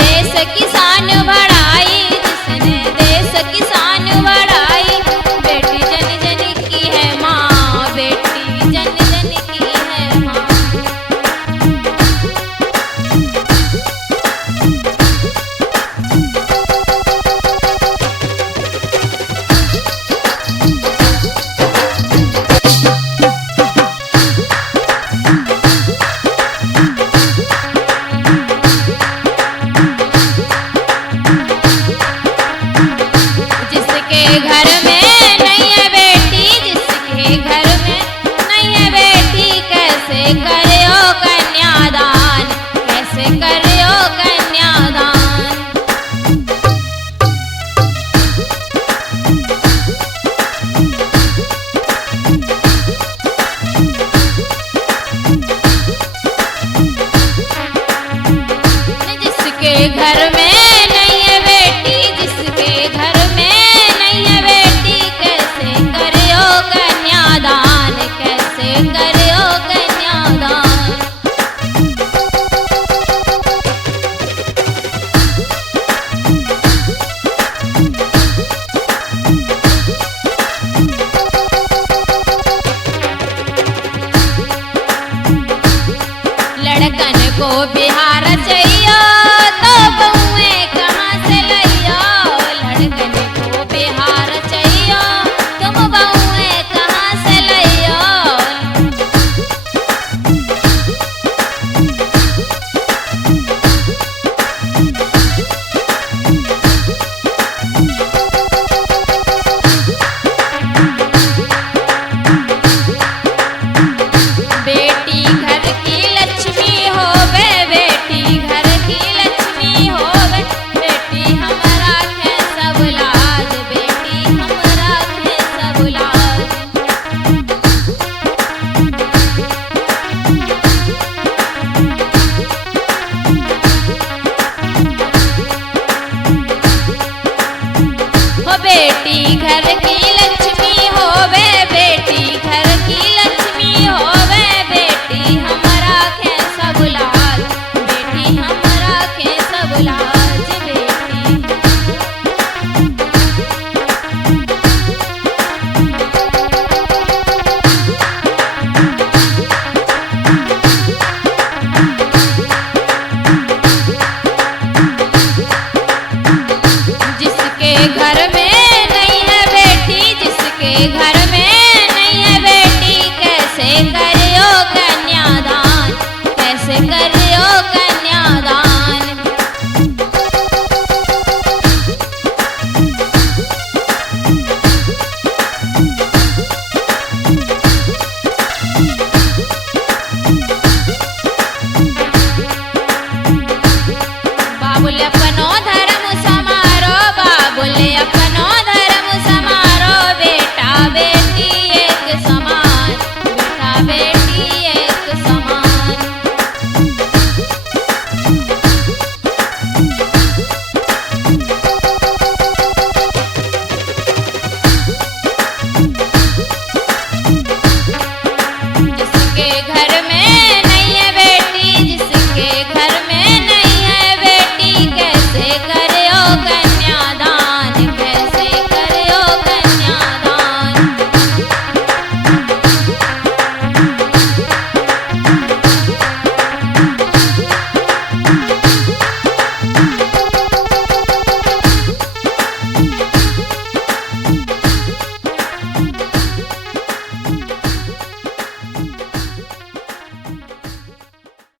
देश की शान बढ़ाई, जिसने देश की शान बढ़ाई। बेटी जन जन की है माँ, बेटी जन जन की है माँ। जिसके घर में नहीं है बेटी, जिसके घर में नहीं है बेटी, कैसे करियो कन्यादान, कैसे करियो कन्यादान। जिसके घर में नहीं है बेटी, जिसके घर में नहीं है बेटी, कैसे करियो कन्यादान, कैसे करियो कन्यादान। लड़कन को बिहार चाहिए तो बहुएं कहाँ से लइयो, लड़कन को बिहार चाहिए तुम बहुएं कहाँ से लइयो। बेटी घर की लक्ष्मी होवे, बेटी घर की लक्ष्मी होवे। बेटी हमरा के सब लाज, बेटी हमरा के सब लाज। हो बेटी घर की लक्ष्मी होवे, बेटी घर की लक्ष्मी होवे। बेटी हमरा के सब लाज, बेटी हमरा के सब लाज। बेटी जिसके घर में नहीं है बेटी, जिसके घर में नहीं है बेटी, कैसे करियो कन्यादान, कैसे करियो कन्यादान। बाबुल अपनो धर्म समारो, बाबुल अपनो